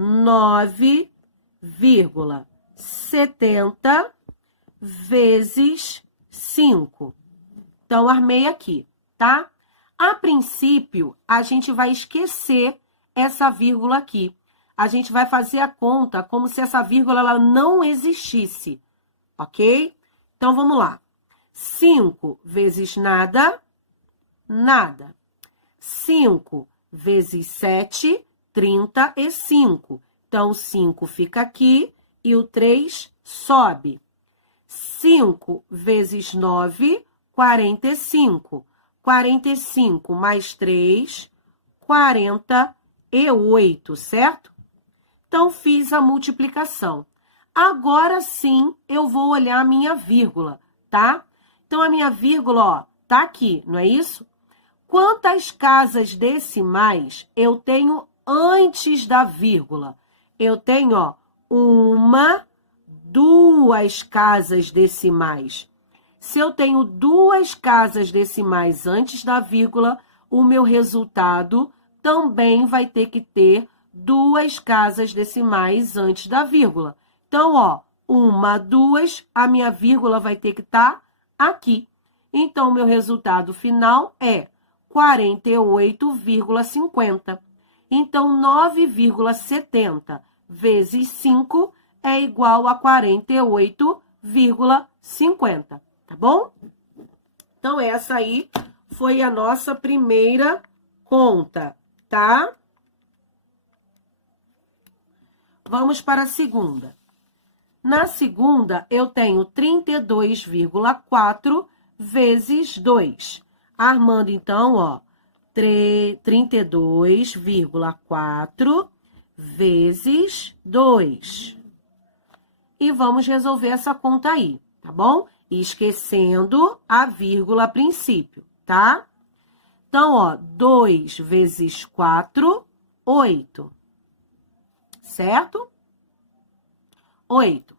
9,70 vezes 5. Então, armei aqui, tá? A princípio, a gente vai esquecer essa vírgula aqui. A gente vai fazer a conta como se essa vírgula ela não existisse, ok? Então, vamos lá. 5 vezes nada, nada. 5 vezes 7, 35. Então, o 5 fica aqui e o 3 sobe. 5 vezes 9, 45. 45 mais 3, 48, certo? Então, fiz a multiplicação. Agora sim, eu vou olhar a minha vírgula, tá? Então, a minha vírgula, ó, tá aqui, não é isso? Quantas casas decimais eu tenho antes da vírgula? Eu tenho, ó, 1, 2 casas decimais. Se eu tenho 2 casas decimais antes da vírgula, o meu resultado também vai ter que ter 2 casas decimais antes da vírgula. Então, ó, 1, 2, a minha vírgula vai ter que estar aqui. Então, o meu resultado final é 48,50. Então, 9,70 vezes 5 é igual a 48,50, tá bom? Então, essa aí foi a nossa primeira conta, tá? Vamos para a segunda. Na segunda, eu tenho 32,4 vezes 2. Armando, então, ó, 32,4 vezes 2. E vamos resolver essa conta aí, tá bom? Esquecendo a vírgula a princípio, tá? Então, ó, 2 vezes 4, 8. Certo? 8.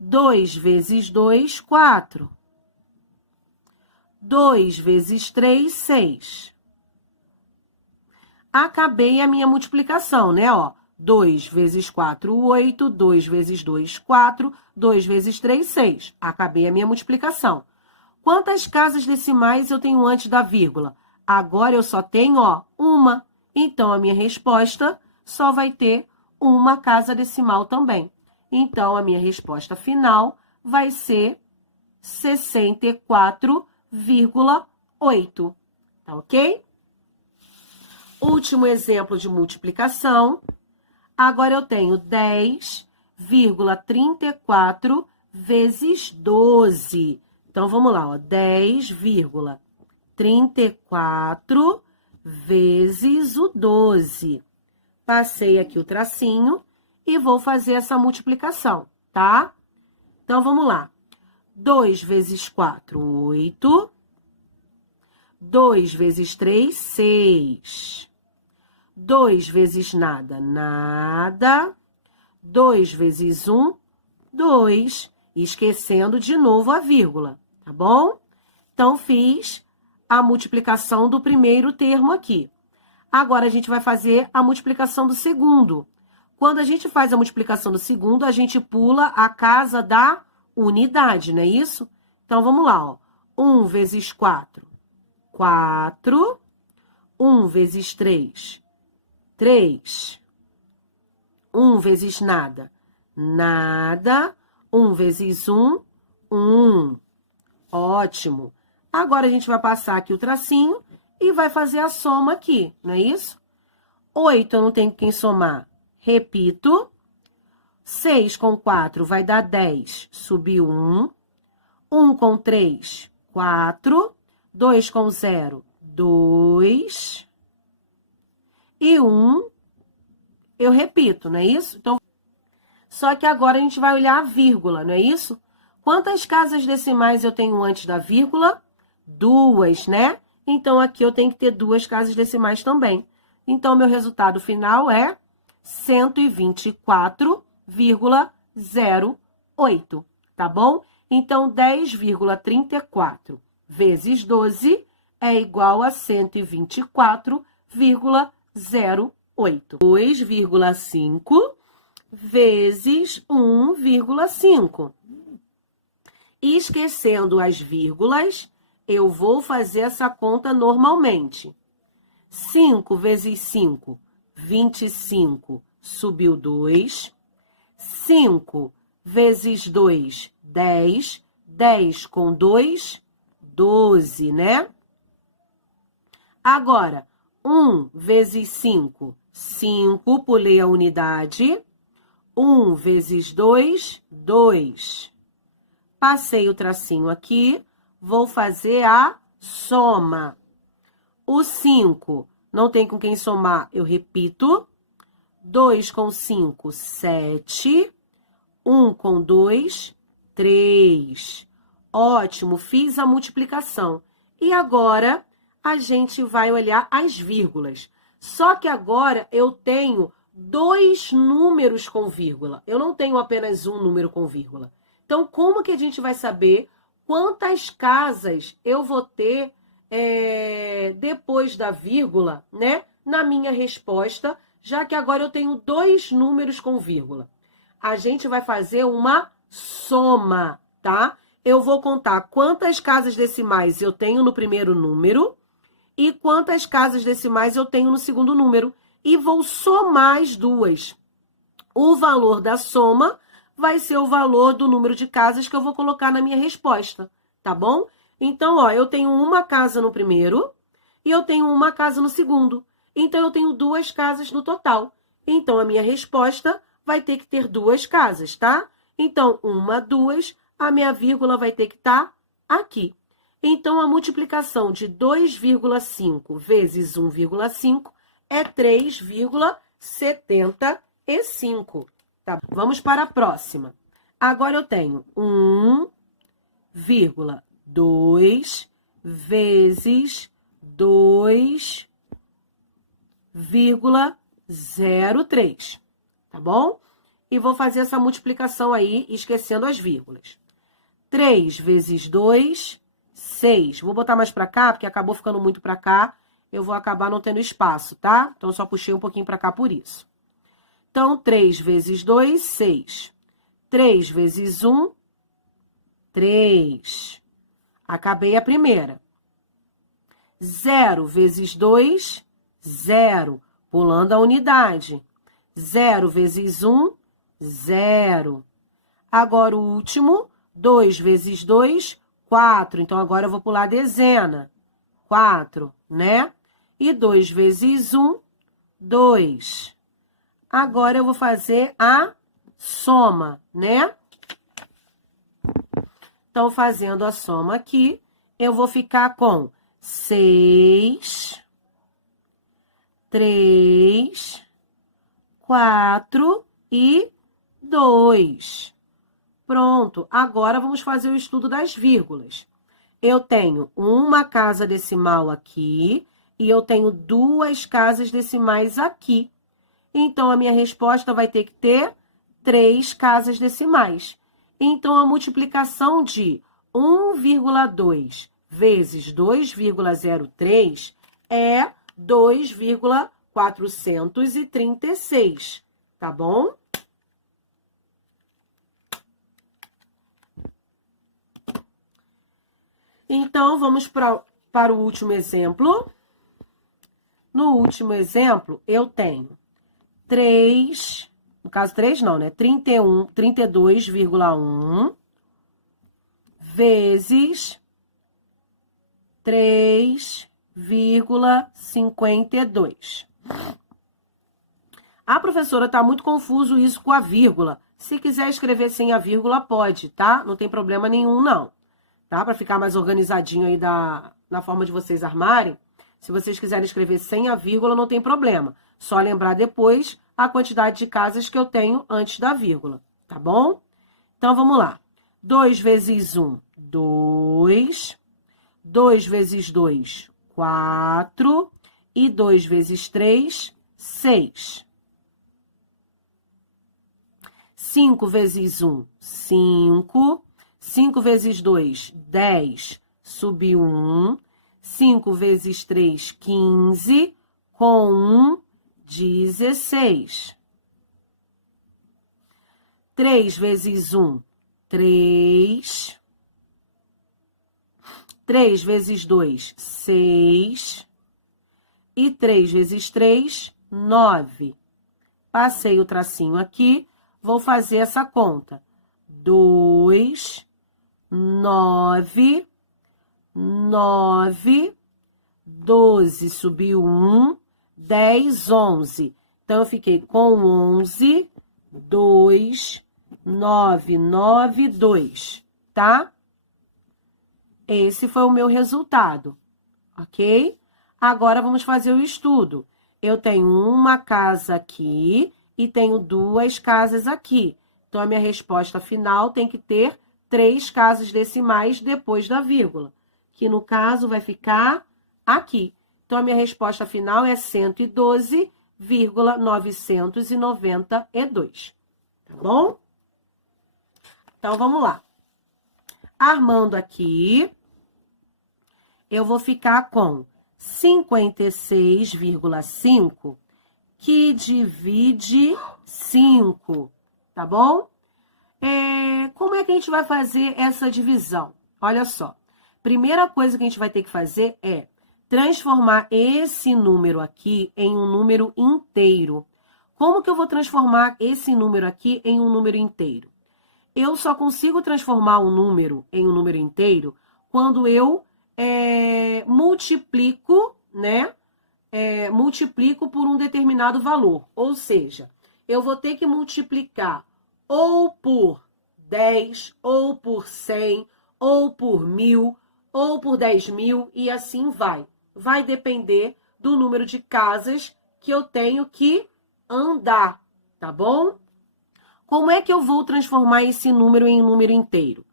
2 vezes 2, 4. 2 vezes 3, 6. Acabei a minha multiplicação, né? Ó, 2 vezes 4, 8. 2 vezes 2, 4. 2 vezes 3, 6. Acabei a minha multiplicação. Quantas casas decimais eu tenho antes da vírgula? Agora eu só tenho, ó, uma. Então, a minha resposta só vai ter uma casa decimal também. Então, a minha resposta final vai ser 64,8. Tá ok? Último exemplo de multiplicação. Agora, eu tenho 10,34 vezes 12. Então, vamos lá, ó, 10,34 vezes o 12. Passei aqui o tracinho e vou fazer essa multiplicação, tá? Então, vamos lá. 2 vezes 4, 8. 2 vezes 3, 6. 2 vezes nada, nada. 2 vezes 1, 2. Esquecendo de novo a vírgula, tá bom? Então, fiz a multiplicação do primeiro termo aqui. Agora, a gente vai fazer a multiplicação do segundo. Quando a gente faz a multiplicação do segundo, a gente pula a casa da unidade, não é isso? Então, vamos lá, ó. 1 vezes 4, 4. 1 vezes 3, 3. 1 vezes nada, nada. 1 vezes 1, 1. Ótimo. Agora, a gente vai passar aqui o tracinho e vai fazer a soma aqui, não é isso? 8 eu não tenho quem somar. Repito. 6 com 4 vai dar 10. Subiu 1. 1 com 3, 4. 2 com 0, 2. E 1, eu repito, não é isso? Então, só que agora a gente vai olhar a vírgula, não é isso? Quantas casas decimais eu tenho antes da vírgula? 2, né? Então, aqui eu tenho que ter 2 casas decimais também. Então, meu resultado final é 124,08, tá bom? Então, 10,34 vezes 12 é igual a 124,08. 2,5 vezes 1,5. Esquecendo as vírgulas, eu vou fazer essa conta normalmente. 5 vezes 5, 25, subiu 2. 5 vezes 2, 10. 10 com 2, 12, né? Agora, 1 vezes 5, 5, pulei a unidade. 1 vezes 2, 2. Passei o tracinho aqui, vou fazer a soma. O 5, não tem com quem somar, eu repito. 2 com 5, 7. 1 com 2, 3. Ótimo, fiz a multiplicação. E agora, a gente vai olhar as vírgulas. Só que agora eu tenho 2 números com vírgula. Eu não tenho apenas um número com vírgula. Então, como que a gente vai saber quantas casas eu vou ter depois da vírgula, né? Na minha resposta, já que agora eu tenho 2 números com vírgula. A gente vai fazer uma soma, tá? Eu vou contar quantas casas decimais eu tenho no primeiro número e quantas casas decimais eu tenho no segundo número. E vou somar as duas. O valor da soma vai ser o valor do número de casas que eu vou colocar na minha resposta, tá bom? Então, ó, eu tenho uma casa no primeiro e eu tenho uma casa no segundo. Então, eu tenho 2 casas no total. Então, a minha resposta vai ter que ter 2 casas, tá? Então, 1, 2, a minha vírgula vai ter que estar aqui. Então, a multiplicação de 2,5 vezes 1,5 é 3,75. Tá? Vamos para a próxima. Agora, eu tenho 1,2 vezes 2,03. Tá bom? E vou fazer essa multiplicação aí, esquecendo as vírgulas. 3 vezes 2, 6. Vou botar mais pra cá, porque acabou ficando muito pra cá. Eu vou acabar não tendo espaço, tá? Então, eu só puxei um pouquinho pra cá por isso. Então, 3 vezes 2, 6. 3 vezes 1, 3. Acabei a primeira. 0 vezes 2, 0. Pulando a unidade. 0 vezes 1, 0. Agora, o último, 2 vezes 2, 4. Então, agora eu vou pular a dezena. 4, né? E 2 vezes 1, 2. Agora, eu vou fazer a soma, né? Então, fazendo a soma aqui, eu vou ficar com 6, 3, 4 e 2. Pronto, agora vamos fazer o estudo das vírgulas. Eu tenho uma casa decimal aqui e eu tenho 2 casas decimais aqui. Então, a minha resposta vai ter que ter 3 casas decimais. Então, a multiplicação de 1,2 vezes 2,03 é 2,436, tá bom? Então, vamos para o último exemplo. No último exemplo, eu tenho 3, no caso 3 não, né? 32,1 vezes 3,52. A professora tá muito confuso isso com a vírgula. Se quiser escrever sem a vírgula, pode, tá? Não tem problema nenhum, não. Tá? Para ficar mais organizadinho aí na forma de vocês armarem. Se vocês quiserem escrever sem a vírgula, não tem problema. Só lembrar depois a quantidade de casas que eu tenho antes da vírgula, tá bom? Então, vamos lá. 2 vezes 1, 2. 2 vezes 2, 4. E 2 vezes 3, 6. 5 vezes 1, 5. 5 vezes 2, 10. Subiu 1. 5 vezes 3, 15. Com 1, 16. 3 vezes 1, 3. 3 vezes 2, 6. E 3 vezes 3, 9. Passei o tracinho aqui, vou fazer essa conta. 2, 9, 9, 12, subiu 1, 10, 11. Então, eu fiquei com 11, 2, 9, 9, 2, tá? Esse foi o meu resultado, ok? Agora, vamos fazer o estudo. Eu tenho uma casa aqui e tenho 2 casas aqui. Então, a minha resposta final tem que ter 3 casas decimais depois da vírgula, que no caso vai ficar aqui. Então, a minha resposta final é 112,992, tá bom? Então, vamos lá. Armando aqui, eu vou ficar com 56,5, que divide 5, tá bom? Como é que a gente vai fazer essa divisão? Olha só, primeira coisa que a gente vai ter que fazer é transformar esse número aqui em um número inteiro. Como que eu vou transformar esse número aqui em um número inteiro? Eu só consigo transformar um número em um número inteiro quando eu multiplico, né? Multiplico por um determinado valor. Ou seja, eu vou ter que multiplicar ou por 10, ou por 100, ou por 1000, ou por 10.000, e assim vai. Vai depender do número de casas que eu tenho que andar, tá bom? Como é que eu vou transformar esse número em um número inteiro?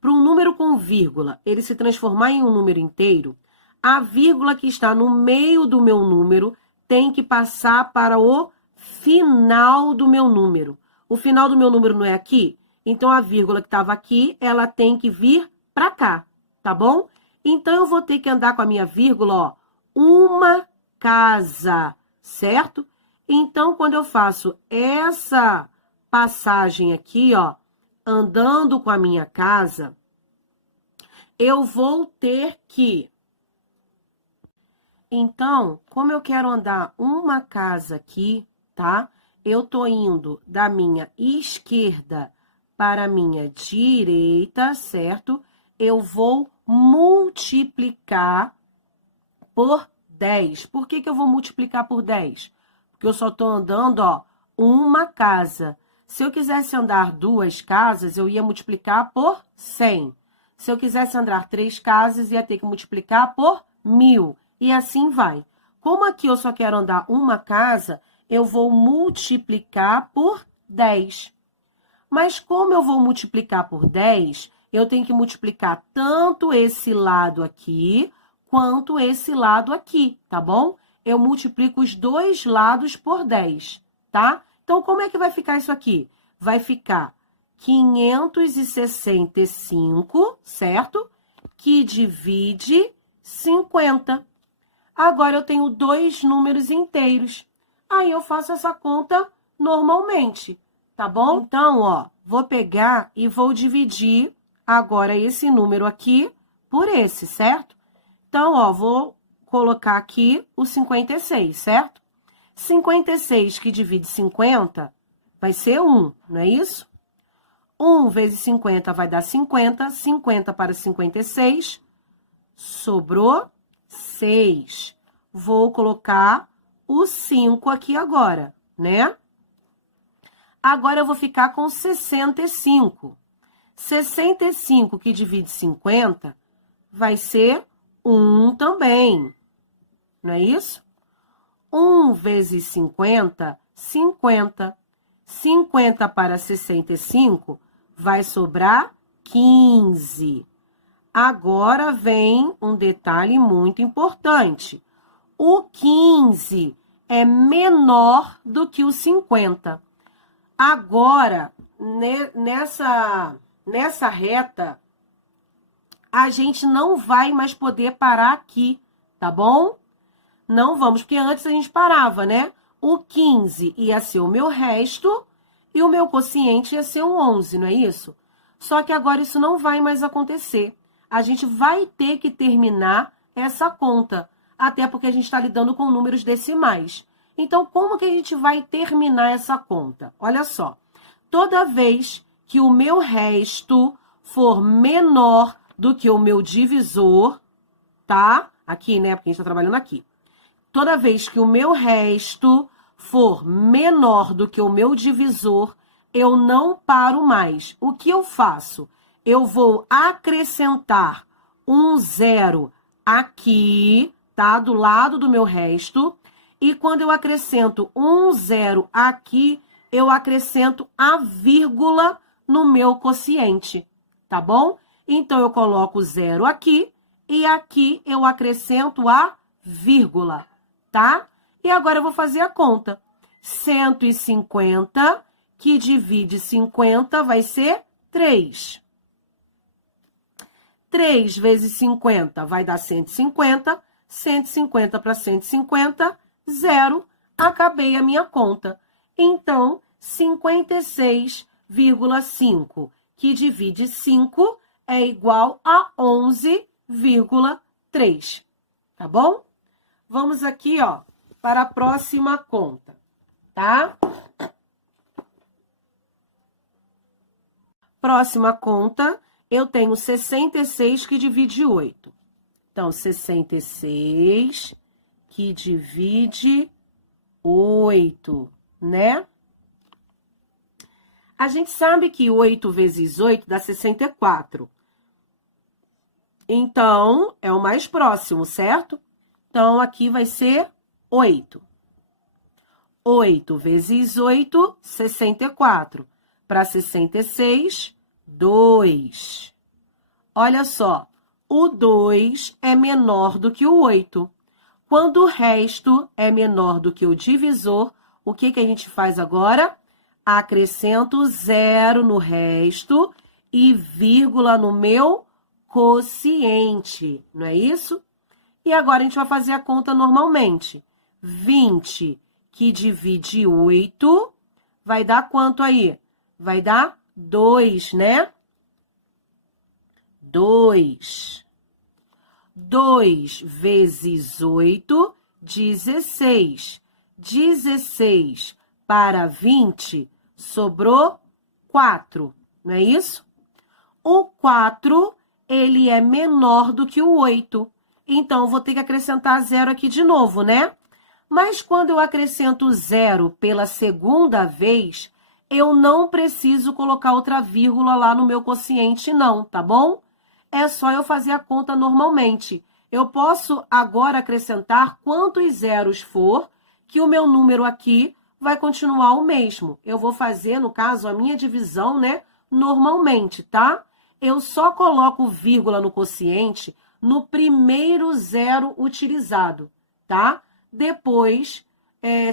Para um número com vírgula, ele se transformar em um número inteiro, a vírgula que está no meio do meu número tem que passar para o final do meu número. O final do meu número não é aqui? Então, a vírgula que estava aqui, ela tem que vir para cá, tá bom? Então, eu vou ter que andar com a minha vírgula, ó, uma casa, certo? Então, quando eu faço essa passagem aqui, ó, andando com a minha casa, eu vou ter que... Então, como eu quero andar uma casa aqui, tá? Eu tô indo da minha esquerda para a minha direita, certo? Eu vou multiplicar por 10. Por que que eu vou multiplicar por 10? Porque eu só tô andando, ó, uma casa. Se eu quisesse andar 2 casas, eu ia multiplicar por 100. Se eu quisesse andar 3 casas, ia ter que multiplicar por 1000. E assim vai. Como aqui eu só quero andar uma casa, eu vou multiplicar por 10. Mas como eu vou multiplicar por 10, eu tenho que multiplicar tanto esse lado aqui, quanto esse lado aqui, tá bom? Eu multiplico os 2 lados por 10, tá? Então, como é que vai ficar isso aqui? Vai ficar 565, certo? Que divide 50. Agora, eu tenho 2 números inteiros. Aí, eu faço essa conta normalmente, tá bom? Então, ó, vou pegar e vou dividir agora esse número aqui por esse, certo? Então, ó, vou colocar aqui o 56, certo? 56 que divide 50 vai ser 1, não é isso? 1 vezes 50 vai dar 50, 50 para 56, sobrou 6. Vou colocar o 5 aqui agora, né? Agora, eu vou ficar com 65. 65 que divide 50 vai ser 1 também, não é isso? 1 vezes 50, 50. 50 para 65 vai sobrar 15. Agora vem um detalhe muito importante. O 15 é menor do que o 50. Agora, nessa reta, a gente não vai mais poder parar aqui, tá bom? Não vamos, porque antes a gente parava, né? O 15 ia ser o meu resto e o meu quociente ia ser um 11, não é isso? Só que agora isso não vai mais acontecer. A gente vai ter que terminar essa conta, até porque a gente está lidando com números decimais. Então, como que a gente vai terminar essa conta? Olha só, toda vez que o meu resto for menor do que o meu divisor, tá? Aqui, né? Porque a gente está trabalhando aqui. Toda vez que o meu resto for menor do que o meu divisor, eu não paro mais. O que eu faço? Eu vou acrescentar um zero aqui, tá? Do lado do meu resto. E quando eu acrescento um zero aqui, eu acrescento a vírgula no meu quociente, tá bom? Então, eu coloco zero aqui e aqui eu acrescento a vírgula, tá? E agora eu vou fazer a conta. 150, que divide 50, vai ser 3. 3 vezes 50 vai dar 150. 150 para 150, 0. Acabei a minha conta. Então, 56,5, que divide 5, é igual a 11,3. Tá bom? Vamos aqui, ó, para a próxima conta, tá? Próxima conta, eu tenho 66 que divide 8. Então, 66 que divide 8, né? A gente sabe que 8 vezes 8 dá 64. Então, é o mais próximo, certo? Então, aqui vai ser 8. 8 vezes 8, 64. Para 66, 2. Olha só, o 2 é menor do que o 8. Quando o resto é menor do que o divisor, o que a gente faz agora? Acrescento zero no resto e vírgula no meu quociente, não é isso? E agora a gente vai fazer a conta normalmente. 20 que divide 8 vai dar quanto aí? Vai dar 2, né? 2. 2 vezes 8, 16. 16 para 20, sobrou 4, não é isso? O 4, ele é menor do que o 8. Então, eu vou ter que acrescentar zero aqui de novo, né? Mas quando eu acrescento zero pela segunda vez, eu não preciso colocar outra vírgula lá no meu quociente, não, tá bom? É só eu fazer a conta normalmente. Eu posso agora acrescentar quantos zeros for, que o meu número aqui vai continuar o mesmo. Eu vou fazer, no caso, a minha divisão, né, normalmente, tá? Eu só coloco vírgula no quociente no primeiro zero utilizado, tá? Depois,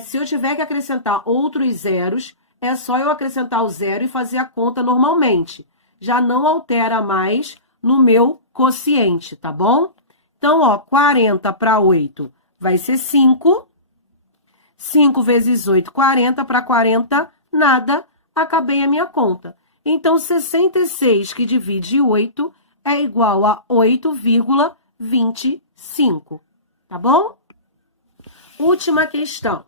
se eu tiver que acrescentar outros zeros, é só eu acrescentar o zero e fazer a conta normalmente. Já não altera mais no meu quociente, tá bom? Então, ó, 40 para 8 vai ser 5. 5 vezes 8, 40. Para 40, nada. Acabei a minha conta. Então, 66 que divide 8 é igual a 8,25. Tá bom? Última questão.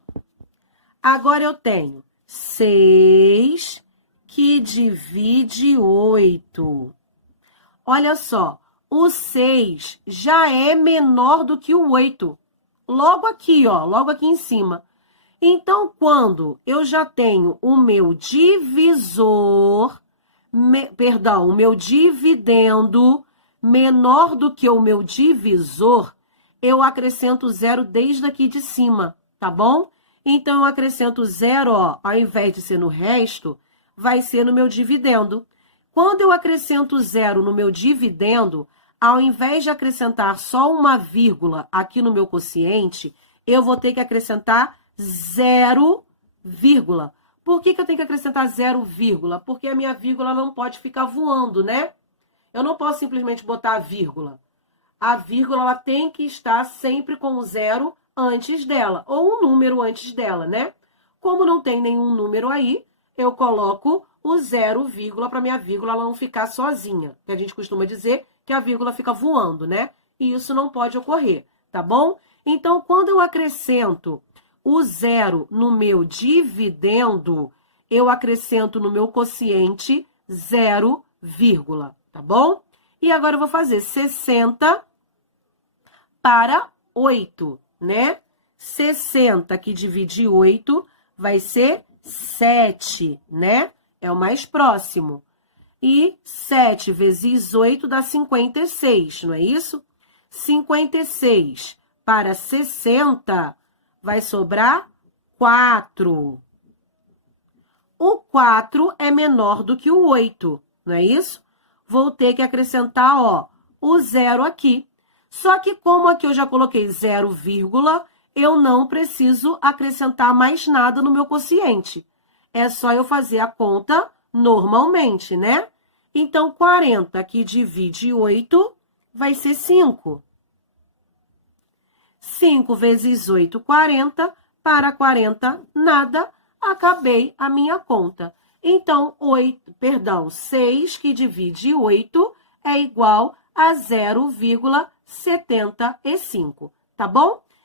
Agora eu tenho 6 que divide 8. Olha só, o 6 já é menor do que o 8. Logo aqui, ó, logo aqui em cima. Então, quando eu já tenho o meu divisor, o meu dividendo menor do que o meu divisor, eu acrescento zero desde aqui de cima, tá bom? Então, eu acrescento zero, ó, ao invés de ser no resto, vai ser no meu dividendo. Quando eu acrescento zero no meu dividendo, ao invés de acrescentar só uma vírgula aqui no meu quociente, eu vou ter que acrescentar zero vírgula. Por que eu tenho que acrescentar zero vírgula? Porque a minha vírgula não pode ficar voando, né? Eu não posso simplesmente botar a vírgula. A vírgula ela tem que estar sempre com o zero antes dela, ou um número antes dela, né? Como não tem nenhum número aí, eu coloco o 0, para minha vírgula ela não ficar sozinha. Que a gente costuma dizer que a vírgula fica voando, né? E isso não pode ocorrer, tá bom? Então, quando eu acrescento o 0 no meu dividendo, eu acrescento no meu quociente 0, tá bom? E agora eu vou fazer 60 para 8, né? 60 que divide 8 vai ser 7, né? É o mais próximo. E 7 vezes 8 dá 56, não é isso? 56 para 60 vai sobrar 4. O 4 é menor do que o 8, não é isso? Vou ter que acrescentar, ó, o 0 aqui. Só que como aqui eu já coloquei 0, eu não preciso acrescentar mais nada no meu quociente. É só eu fazer a conta normalmente, né? Então, 40 que divide 8 vai ser 5. 5 vezes 8, 40. Para 40, nada. Acabei a minha conta. Então, 6 que divide 8 é igual a 0,75, tá bom?